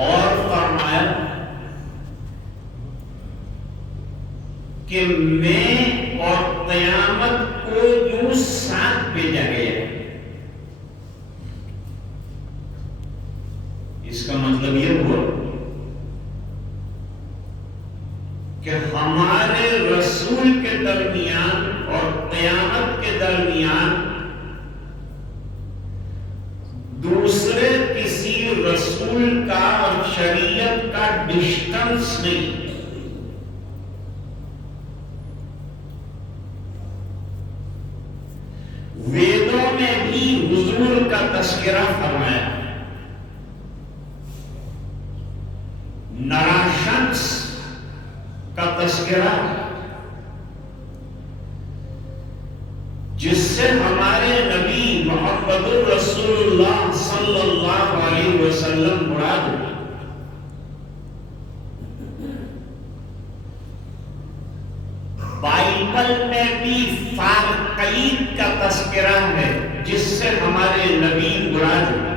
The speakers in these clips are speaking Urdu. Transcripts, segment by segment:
اور فرمایا کہ میں اور قیامت کو یوں ساتھ بھیجا گیا. اس کا مطلب یہ ہوا کہ ہمارے رسول کے درمیان اور قیامت کے درمیان دوسرے کسی رسول کا اور شریعت کا ڈسٹنس نہیں. ویدوں میں بھی حضور کا تذکرہ فرمایا. نراشنس کا تذکرہ جس سے ہمارے نبی محمد الرسول اللہ صلی اللہ علیہ وسلم مراد ہے. بائبل میں بھی فارقین کا تذکرہ ہے جس سے ہمارے نبی مراد ہے.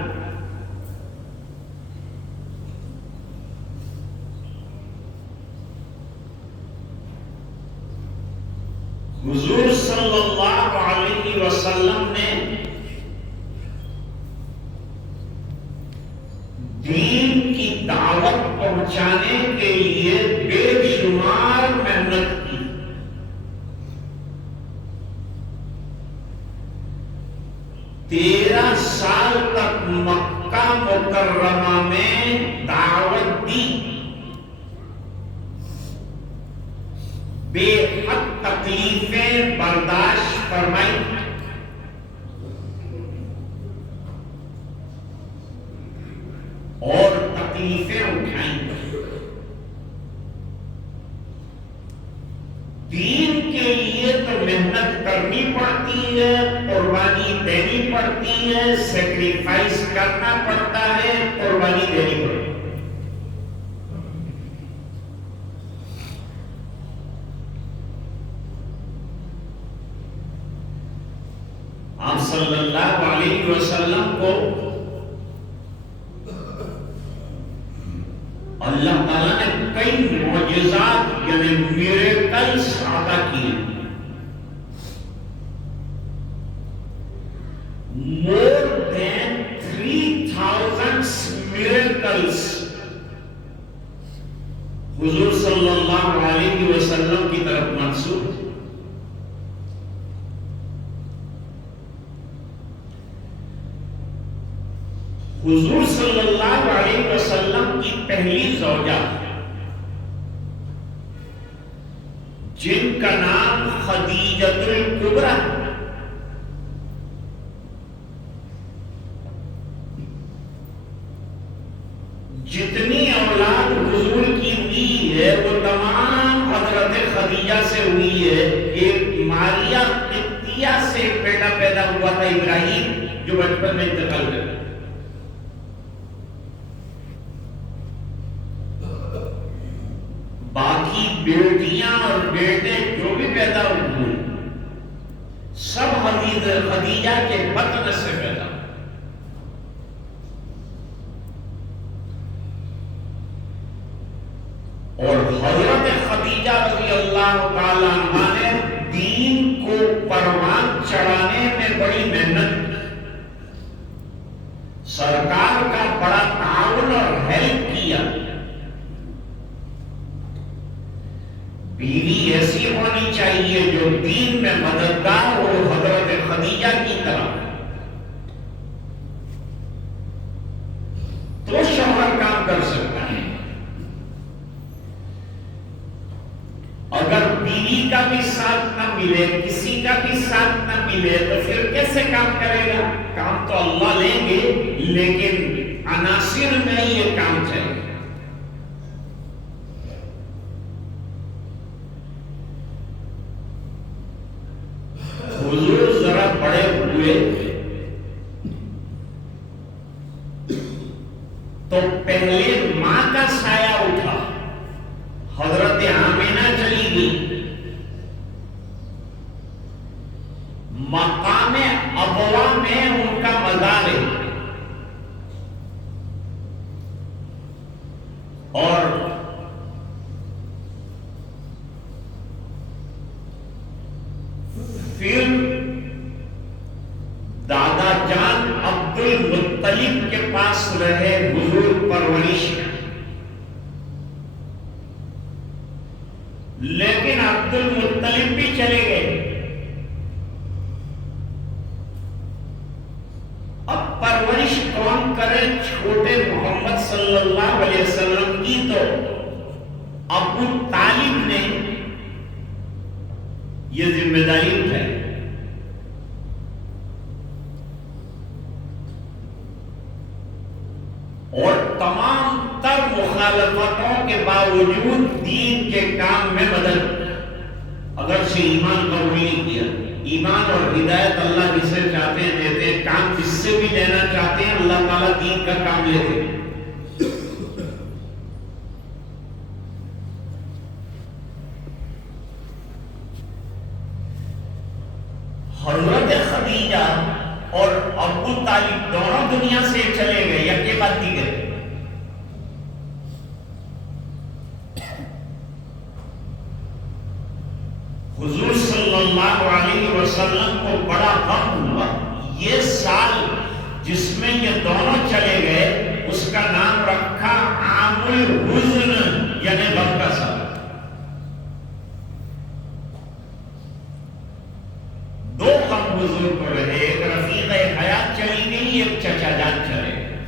حضور صلی اللہ علیہ وسلم نے دین کی دعوت پہنچانے کے لیے بے شمار محنت کی. تیرہ سال تک مکہ مکرمہ میں دعوت دی. بے حد تکلیفیں برداشت فرمائی. اور تکلیفیں اٹھائیں. دین کے لیے تو محنت کرنی پڑتی ہے, قربانی دینی پڑتی ہے, سیکریفائس کرنا پڑتا ہے, قربانی دینی پڑتی ہے. آپ صلی اللہ علیہ وسلم کو اللہ تعالیٰ نے کئی معجزات یعنی میریکلز عطا کیے. مور دین 3000 میریکلز حضور صلی اللہ علیہ وسلم کی طرف منسوب. حضور صلی اللہ علیہ وسلم کی پہلی زوجہ جن کا نام خدیجۃ الکبریٰ, جتنی اولاد حضور کی ہوئی ہے وہ تمام حضرت خدیجہ سے ہوئی ہے. ایک ماریہ قبطیہ سے ایک بیٹا پیدا ہوا تھا ابراہیم, جو بچپن میں انتقال کر گیا. باقی بیٹیاں اور بیٹے جو بھی پیدا ہوئے سب خدیجہ کے بطن سے پیدا. اور حضرت خدیجہ رضی اللہ تعالی عنہا نے دین کو پروان چڑھانے میں بڑی محنت کی. سرکار کا بڑا تعاون اور ہیلپ کیا. بیوی ایسی ہونی چاہیے جو دین میں مددگار ہو, حضرت خدیجہ کی طرح. تو شوہر کام کر سکتا ہے. اگر بیوی کا بھی ساتھ نہ ملے, کسی کا بھی ساتھ نہ ملے, تو پھر کیسے کام کرے گا؟ کام تو اللہ لیں گے, لیکن عناصر میں یہ کام چاہیے. حضور ذرا بڑے ہوئے تو پہلے ماں کا سایہ اٹھا. حضرت آمینہ چلی گئی. مقام ابوا میں ان کا مزار ہے. دادا جان عبد المطلب کے پاس رہے حضور پرورش میں، لیکن عبد المطلب بھی چلے گئے۔ اب پرورش کون کرے چھوٹے محمد صلی اللہ علیہ وسلم کی؟ تو ابو طالب نے یہ ذمہ داری اٹھائی۔ اور تمام تر مخالفتوں کے باوجود دین کے کام میں مدد، اگرچہ ایمان قبول نہیں کیا۔ ایمان اور ہدایت اللہ جسے چاہتے ہیں دیتے ہیں، کام جس سے بھی لینا چاہتے ہیں اللہ تعالیٰ دین کا کام لیتے ہیں۔ حضرت خدیجہ اور ابو طالب دونوں دنیا سے چلے گئے، یکے بعد دیگر۔ حضور صلی اللہ علیہ وسلم کو بڑا غم ہوا۔ یہ سال جس میں یہ دونوں چلے گئے اس کا نام رکھا عام الحزن، یعنی غم کا سال۔ دو غم حضور کو رہے، ایک رفیق حیات چلی گئی، ایک چچا جان چلے گئے۔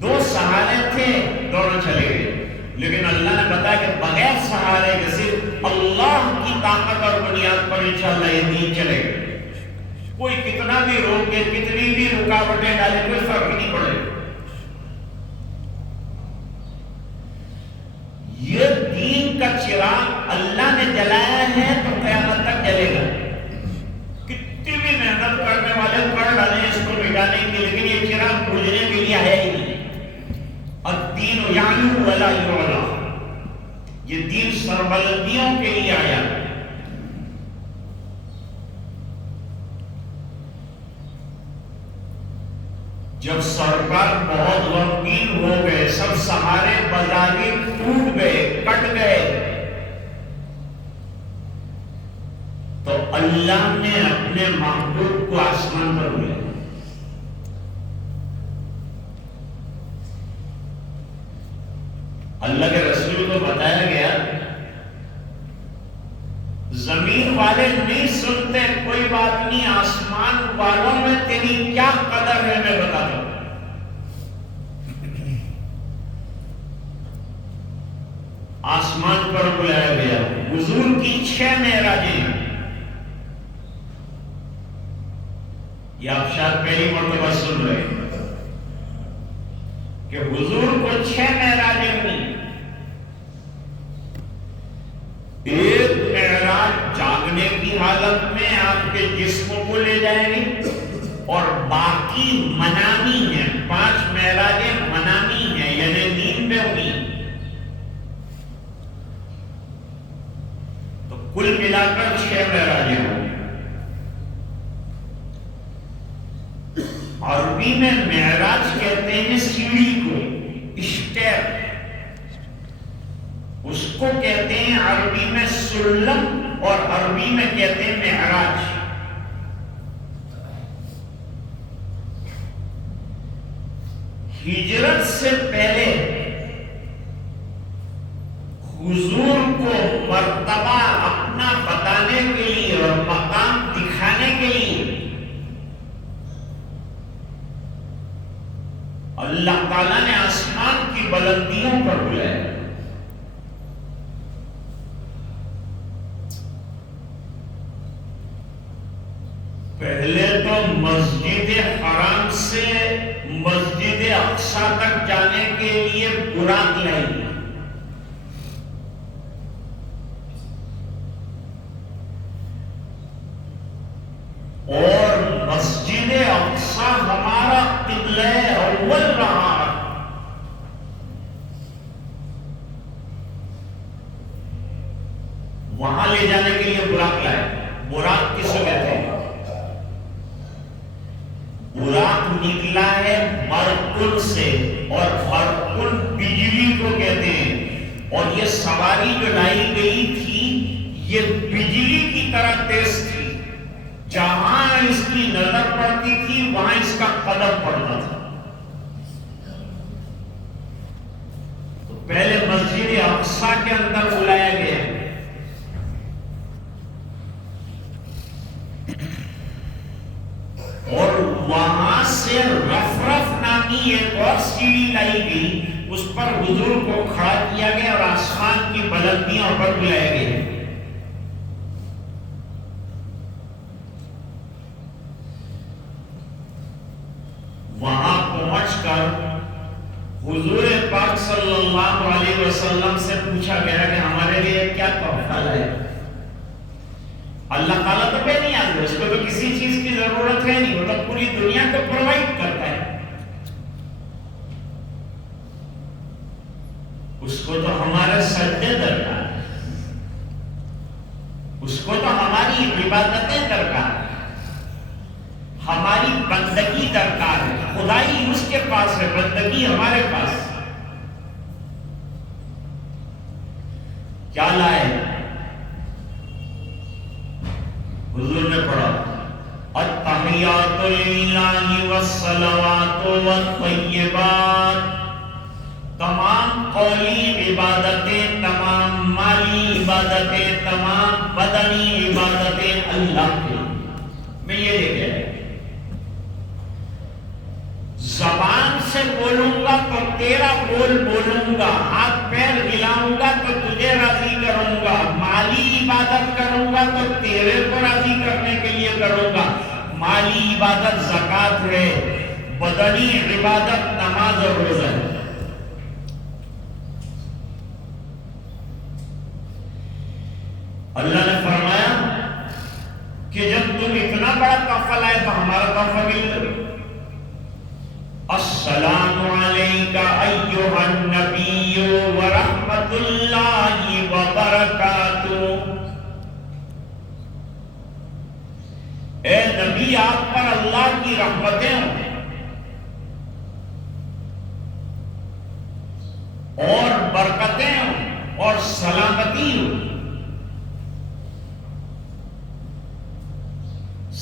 دو سہارے تھے، دونوں چلے گئے، لیکن اللہ نے بتایا کہ بغیر سہارے کے صرف اللہ کی طاقت اور بنیاد پر انشاءاللہ یہ دین چلے گا۔ کوئی کتنا بھی روکے، کتنی بھی رکاوٹیں ڈالے، کوئی فرق نہیں پڑے۔ یہ دین کا چراغ اللہ نے جلایا ہے تو قیامت تک جلے گا۔ کتنی بھی محنت کرنے والے کر ڈالیں اس کو مٹانے کے لیے، لیکن یہ چراغ بجھنے کے لیے ہے ہی نہیں۔ الدین یعلو ولا یعلا، یہ دین سربلندیوں کے لیے آیا۔ جب سرکار بہت غمگین ہو گئے، سب سہارے بظاہر ٹوٹ گئے، کٹ گئے، تو اللہ نے اپنے محبوب کو آسمان پر بلایا۔ اللہ کے رسول کو بتایا گیا زمین والے نہیں سنتے، کوئی بات نہیں، آسمان والوں میں تیری کیا قدر ہے میں بتا دوں۔ آسمان پر بلایا گیا، حضور کی 6 معراجیں، یہ آپ شاید پہلی مرتبہ سن رہے ہیں کہ حضور کو 6 معراجیں ہوئی۔ ایک معراج جاگنے کی حالت میں آپ کے جسم کو لے جائیں گے، اور باقی منامی ہیں، 5 معراجیں منامی ہیں، یعنی نیند میں ہوئی۔ تو کل ملا کر 6 معراجیں ہوئی۔ عربی میں معراج کہتے ہیں سیڑھی کو، اسٹیپ، اس کو کہتے ہیں عربی میں سلم، اور عربی میں کہتے ہیں معراج۔ ہجرت سے پہلے حضور کو مرتبہ اپنا بتانے کے لیے اور مقام دکھانے کے لیے اللہ تعالیٰ نے آسمان کی بلندیوں پر بلایا۔ پہلے تو مسجد حرام سے مسجد اقصی تک جانے کے لیے براق لائی، اور مسجد اقصی ہمارا قبلہ اول رہا، وہاں لے جانے کے لیے براق لائے۔ براق کس کو کہتے ہیں؟ براق نکلا ہے برقن سے، اور برقن بجلی کو کہتے ہیں، اور یہ سواری جو لائی گئی تھی یہ بجلی کی طرح تیز تھی، جہاں اس کی نظر پڑتی تھی وہاں اس کا قدم پڑتا تھا. تو پہلے مسجد اقصی کے اندر بلایا گیا، اور وہاں سے رفرف نامی ایک اور سیڑھی لائی گئی، اس پر حضور کو کھڑا کیا گیا اور آسمان کی بلندیوں پر بلایا گیا. وہاں پہنچ کر حضور پاک صلی اللہ علیہ وسلم سے پوچھا گیا کہ ہمارے لیے کیا تحفہ لائے؟ اللہ تعالیٰ تو بے نیاز ہے، اس کو تو کسی چیز کی ضرورت ہے نہیں، وہ تو پوری دنیا کو پرووائڈ کرتا ہے. اس کو تو ہمارے سجدے درکار ہے، اس کو تو ہماری عبادتیں درکار ہے، ہماری بندگی درکار ہے. خدائی اس کے پاس ہے، بندگی ہمارے پاس. کیا لائے؟ حضور نے پڑھا التحیات للہ والصلوات والطیبات، تمام قولی عبادتیں، تمام مالی عبادتیں، تمام بدنی عبادتیں اللہ کے. میں یہ لے گیا زبان سے بولوں گا تو تیرا بول بولوں گا، ہاتھ پیر ہلاؤں گا تو تجھے راضی کروں گا، مالی عبادت کروں گا تو تیرے کو راضی کرنے کے لیے کروں گا. مالی عبادت زکات ہے، بدنی عبادت نماز اور روزہ ہے. اللہ نے فرمایا کہ جب تم اتنا بڑا تحفہ لائے تو ہمارا تحفہ بھی لے. السلام علیکہ ایھا النبی ورحمۃ اللہ وبرکاتہ. اے نبی، آپ پر اللہ کی رحمتیں ہوں اور برکتیں ہوں اور سلامتی ہوں.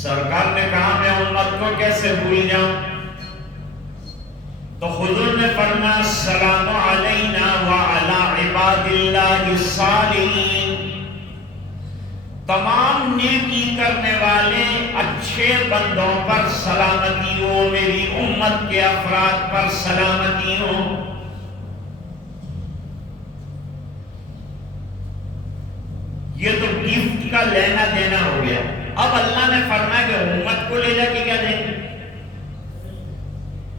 سرکار نے کہا میں امت کو کیسے بھول جاؤں؟ تو حضور نے فرمایا السلام علینا وعلی عباد اللہ الصالحین. تمام نیکی کرنے والے اچھے بندوں پر سلامتی ہو، میری امت کے افراد پر سلامتی ہو. یہ تو گفٹ کا لینا دینا ہو گیا. اب اللہ نے فرمایا کہ امت کو لے جا کے کیا دیں گے؟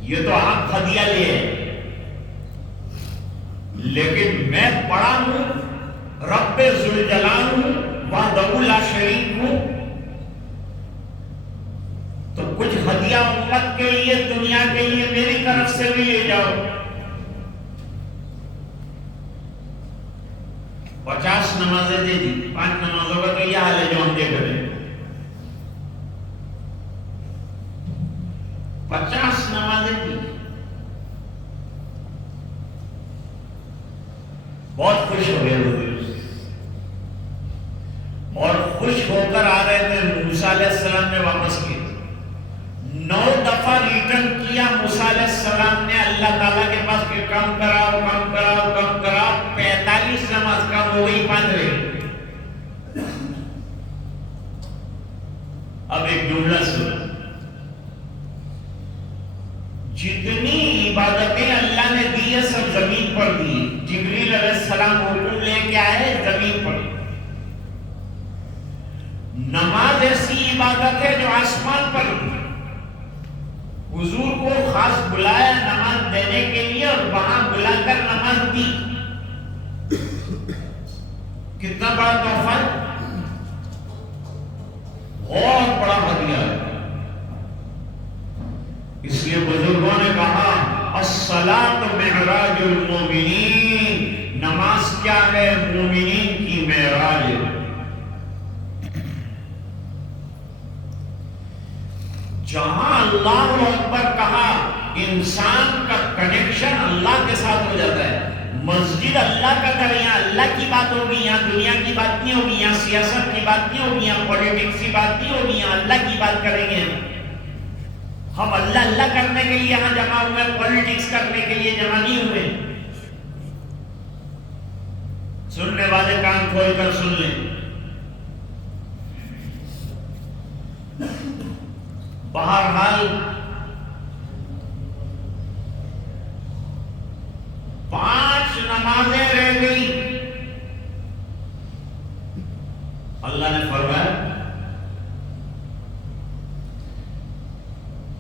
یہ تو آپ ہدیہ لے ہیں، لیکن میں بڑا ہوں، رب ذوالجلال ہوں، وحدہ لا شریک ہوں، تو کچھ ہدیہ امت کے لیے، دنیا کے لیے میری طرف سے بھی لے جاؤ. 50 نمازیں دے دی، 5 نمازوں کا تو یہ حال ہے جو ہم دے کریں. 50 نمازیں دی. بہت خوش ہو گئے حضور، اور خوش ہو کر آ رہے تھے. موسیٰ علیہ السلام نے واپس کیے. 9 دفعہ ریٹرن کیا موسیٰ علیہ السلام نے اللہ تعالیٰ کے پاس کہ کم کراؤ کم کراؤ کم کراؤ. 45 نماز کم ہو گئی، 5 رہی. اب ایک جملہ سنو، جتنی عبادتیں اللہ نے دی ہے سب زمین پر دی. جبریل علیہ السلام حکم لے کے آئے زمین پر. نماز ایسی عبادت ہے جو آسمان پر دی. حضور کو خاص بلایا نماز دینے کے لیے اور وہاں بلا کر نماز دی. کتنا بڑا تحفہ ہے، بہت بڑا ہدیہ ہے. اس لیے بزرگوں نے کہا الصلاۃ معراج المومنین، نماز کیا ہے؟ مومنین کی معراج ہے. جہاں اللہ اکبر کہا انسان کا کنیکشن اللہ کے ساتھ ہو جاتا ہے. مسجد اللہ کا گھر، یہاں اللہ اللہ کی بات ہوگی، یہاں دنیا کی بات نہیں ہوگی، یہاں سیاست کی بات نہیں ہوگی، یہاں پولیٹکس کی بات نہیں ہوگی، یہاں اللہ کی بات کریں گے. ہم اللہ اللہ کرنے کے لیے یہاں جمع ہوئے، پولیٹکس کرنے کے لیے جمع نہیں ہوئے. سننے والے کان کھول کر سن لیں. بہرحال 5 نمازیں رہ گئی. اللہ نے فرمایا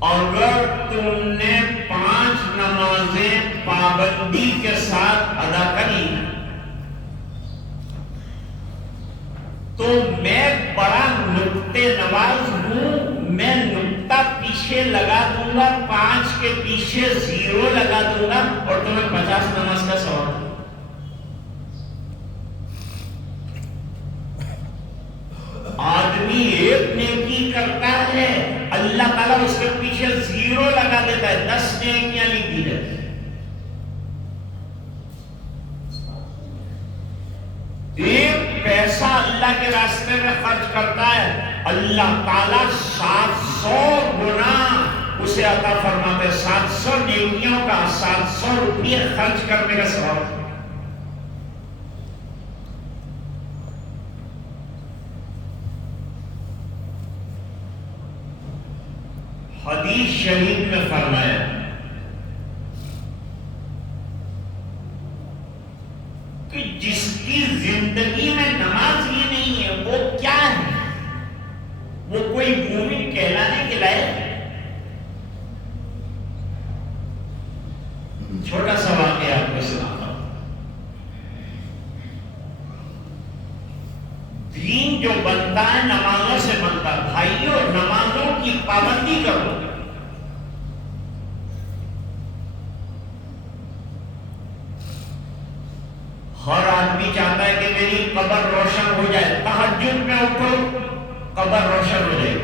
اگر تم نے 5 نمازیں پابندی کے ساتھ ادا کر لی تو میں بڑا نقطے نواز ہوں، میں نقطہ پیچھے لگا دوں گا، 5 کے پیچھے 0 لگا دوں گا اور تمہیں 50 نماز کا ثواب. آدمی ایک نیکی کرتا ہے، اللہ تعالیٰ اس کے پیچھے 0 لگا دیتا ہے، 10 نیکیاں لکھ دی جاتی ہیں. ایک پیسہ اللہ کے راستے میں خرچ کرتا ہے، اللہ تعالیٰ 700 گنا اسے عطا فرماتے ہیں. 700 نیکیوں کا 700 روپیے خرچ کرنے کا ثواب. حدیث شریف میں فرمایا کہ جس کی زندگی میں نماز ہی نہیں ہے وہ کیا ہے؟ وہ کوئی مومن کہلانے کے لائق؟ چھوٹا سا واقعہ آپ کو سناتا ہوں. دین جو بنتا ہے نمازوں سے بنتا ہے. بھائیوں نمازوں کی پابندی کرو. ہر آدمی چاہتا ہے کہ میری قبر روشن ہو جائے. تہجد میں اٹھو قبر روشن ہو جائے.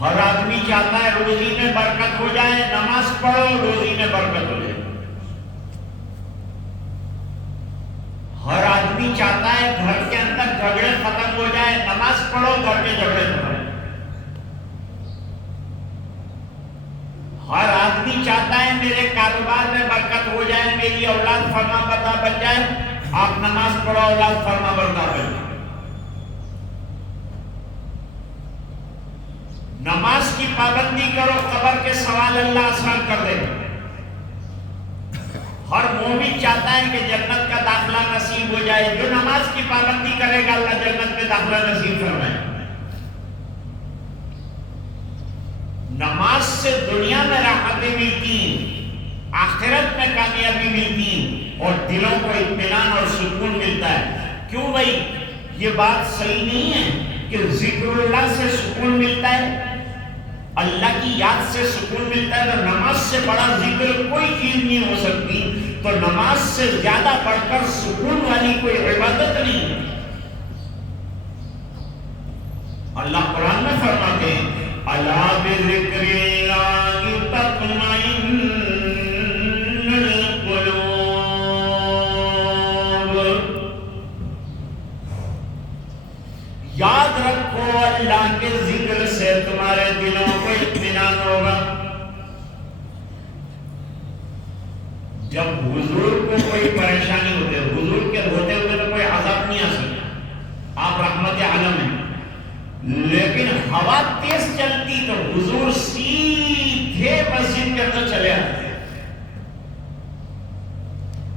ہر آدمی چاہتا ہے روزی میں برکت ہو جائے. نماز پڑھو روزی میں برکت ہو جائے. ہر آدمی چاہتا ہے گھر کے اندر جھگڑے ختم ہو جائے. نماز پڑھو گھر کے جھگڑے ختم. ہر آدمی چاہتا ہے میرے کاروبار میں برکت ہو جائے، میری اولاد فرما بردار بن جائے. آپ نماز پڑھو اولاد فرما بردار بن جائے. نماز کی پابندی کرو، قبر کے سوال اللہ آسان کر دے. ہر مومن چاہتا ہے کہ جنت کا داخلہ نصیب ہو جائے. جو نماز کی پابندی کرے گا اللہ جنت میں داخلہ نصیب فرمائے. نماز سے دنیا میں راحتیں ملتی، آخرت میں کامیابی ملتی اور دلوں کو اطمینان اور سکون ملتا ہے. کیوں بھائی یہ بات صحیح نہیں ہے کہ ذکر اللہ سے سکون ملتا ہے، اللہ کی یاد سے سکون ملتا ہے؟ تو نماز سے بڑا ذکر کوئی چیز نہیں ہو سکتی. تو نماز سے زیادہ بڑھ کر سکون والی کوئی عبادت نہیں ہے. اللہ قرآن میں فرماتے ہیں الا بذکر اللہ تطمئن القلوب. یاد رکھو اللہ کے ذکر سے تمہارے دلوں کو اطمینان ہوگا. جب حضور کو کوئی پریشانی ہوتی ہے، حضور کے ہوتے ہوئے تو کوئی عذاب نہیں آ سکتا، آپ رحمت عالم ہیں، لیکن ہوا تیز چلتی تو حضور سیدھے مسجد کے اندر چلے آتے.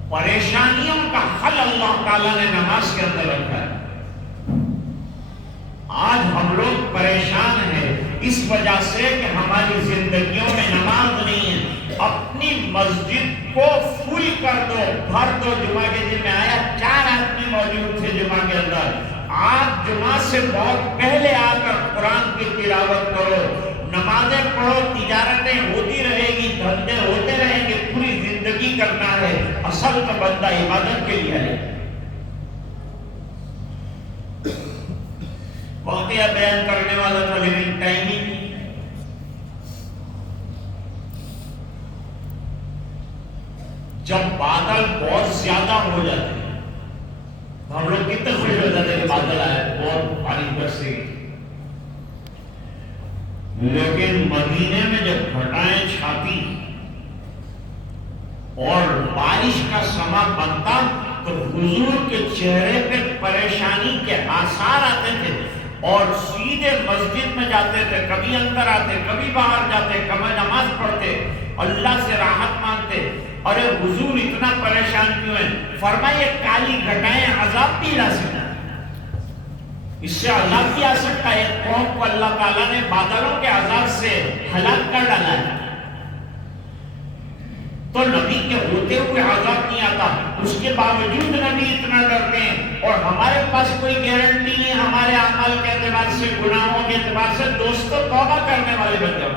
پریشانیوں کا حل اللہ تعالیٰ نے نماز کے اندر رکھا ہے. آج ہم لوگ پریشان ہیں اس وجہ سے کہ ہماری زندگیوں میں نماز نہیں ہے. اپنی مسجد کو فل کر دو، بھر دو. جمعہ کے دن میں آیا 4 آدمی موجود تھے جمعہ کے اندر. آج جمعہ سے بہت پہلے آ کر قرآن کی تلاوت کرو، نمازیں پڑھو. تجارتیں ہوتی رہے گی، دھندے ہوتے رہیں گے، پوری زندگی کرنا ہے. اصل تو بندہ عبادت کے لیے ہے. واقعہ بیان کرنے والا تھا لیکن ٹائم ہی نہیں. جب بادل لیکن مدینے میں جب گھٹائیں چھاتی اور بارش کا سما بنتا تو حضور کے چہرے پہ پریشانی کے آثار آتے تھے اور سیدھے مسجد میں جاتے تھے، کبھی اندر آتے، کبھی باہر جاتے، کبھی نماز پڑھتے، اللہ سے راحت مانگتے۔ ارے حضور اتنا پریشان کیوں ہیں؟ فرمایا کالی گھٹائیں عذاب بھی لا سکتا ہے، اس سے عذاب بھی آ سکتا ہے۔ قوم کو اللہ تعالیٰ نے بادلوں کے عذاب سے ہلاک کر ڈالا ہے، تو نبی کے ہوتے ہوئے عذاب نہیں آتا، اس کے باوجود نبی اتنا ڈرتے ہیں۔ اور ہمارے پاس کوئی گارنٹی نہیں ہمارے اعمال کے اعتبار سے، گناہوں کے اعتبار سے۔ دوستو توبہ کرنے والے بن جاؤ،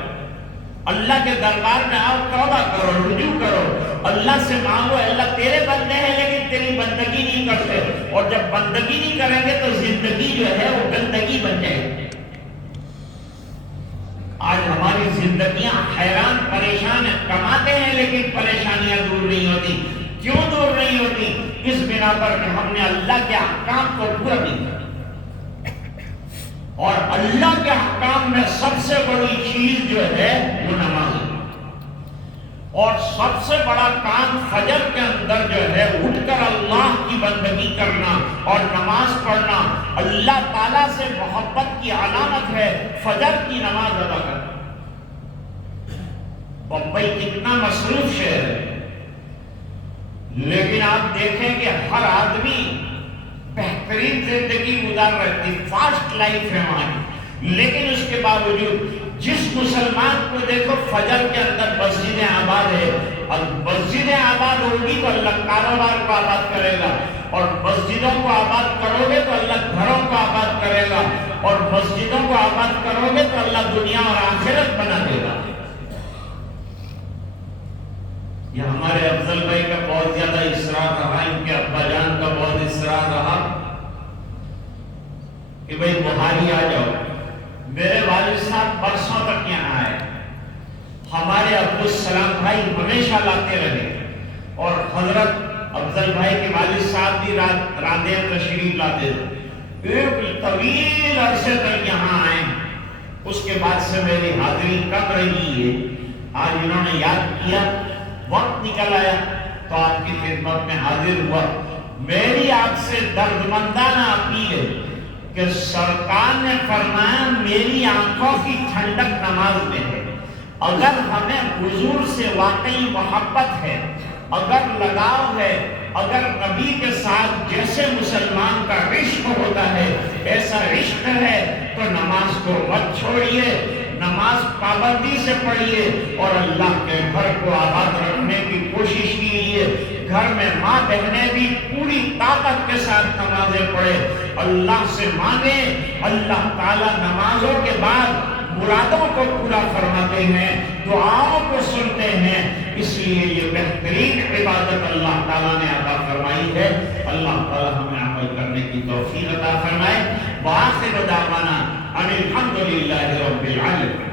اللہ کے دربار میں آؤ، توبہ کرو، رجوع کرو، اللہ سے مانگو۔ اللہ تیرے بندے ہیں لیکن تیری بندگی نہیں کرتے، اور جب بندگی نہیں کریں گے تو زندگی جو ہے وہ گندگی بن جائے گی۔ آج ہماری زندگیاں حیران پریشان ہیں، کماتے ہیں لیکن پریشانیاں دور نہیں ہوتی۔ کیوں دور نہیں ہوتی؟ اس بنا پر کہ ہم نے اللہ کے احکام کو پورا نہیں کیا، اور اللہ کے احکام میں سب سے بڑی چیز جو ہے وہ نماز ہے، اور سب سے بڑا کام فجر کے اندر جو ہے اٹھ کر اللہ کی بندگی کرنا اور نماز پڑھنا۔ اللہ تعالیٰ سے محبت کی علامت ہے فجر کی نماز ادا کرنا۔ بمبئی کتنا مصروف شہر ہے، لیکن آپ دیکھیں کہ ہر آدمی بہترین زندگی گزار رہتی، فاسٹ لائف ہے ہماری، لیکن اس کے باوجود جس مسلمان کو دیکھو فجر کے اندر مسجدیں آباد ہے، اور مسجدیں آباد ہوگی تو اللہ کاروبار کو آباد کرے گا، اور مسجدوں کو آباد کرو گے تو اللہ گھروں کو آباد کرے گا، اور مسجدوں کو آباد کرو گے تو اللہ دنیا اور آخرت بنا دے گا۔ یہ ہمارے افضل بھائی کا بہت زیادہ اصرار رہا، ان کے ابا جان کا بہت اصرار رہا کہ بھئی بہاری آ جاؤ۔ میرے والد صاحب برسوں تک یہاں آئے، ہمارے عبدالسلام بھائی ہمیشہ لاتے رہے، اور حضرت افضل بھائی کے والد صاحب بھی راندے تشریف لاتے تھے۔ ایک طویل عرصے تک یہاں آئے، اس کے بعد سے میری حاضری کم رہی ہے۔ آج انہوں نے یاد کیا، وقت نکل آیا تو آپ کی خدمت میں حاضر ہوا۔ میری آپ سے دردمندانہ اپیل ہے کہ سرکار نے فرمایا میری آنکھوں کی ٹھنڈک نماز میں ہے۔ اگر ہمیں حضور سے واقعی محبت ہے، اگر لگاؤ ہے، اگر نبی کے ساتھ جیسے مسلمان کا عشق ہوتا ہے ایسا عشق ہے، تو نماز کو مت چھوڑیے، نماز پابندی سے پڑھیے، اور اللہ کے گھر کو آباد رکھنے کی کوشش کیجیے۔ گھر میں ماں بہنیں بھی پوری طاقت کے ساتھ نمازیں پڑھے، اللہ سے مانگیں۔ اللہ تعالیٰ نمازوں کے بعد مرادوں کو پورا فرماتے ہیں، دعاؤں کو سنتے ہیں، اس لیے یہ بہترین عبادت اللہ تعالیٰ نے عطا فرمائی ہے۔ اللہ تعالیٰ ہمیں عمل کرنے کی توفیق عطا فرمائے۔ وآخر دعوانا ان الحمد للہ رب العالمین۔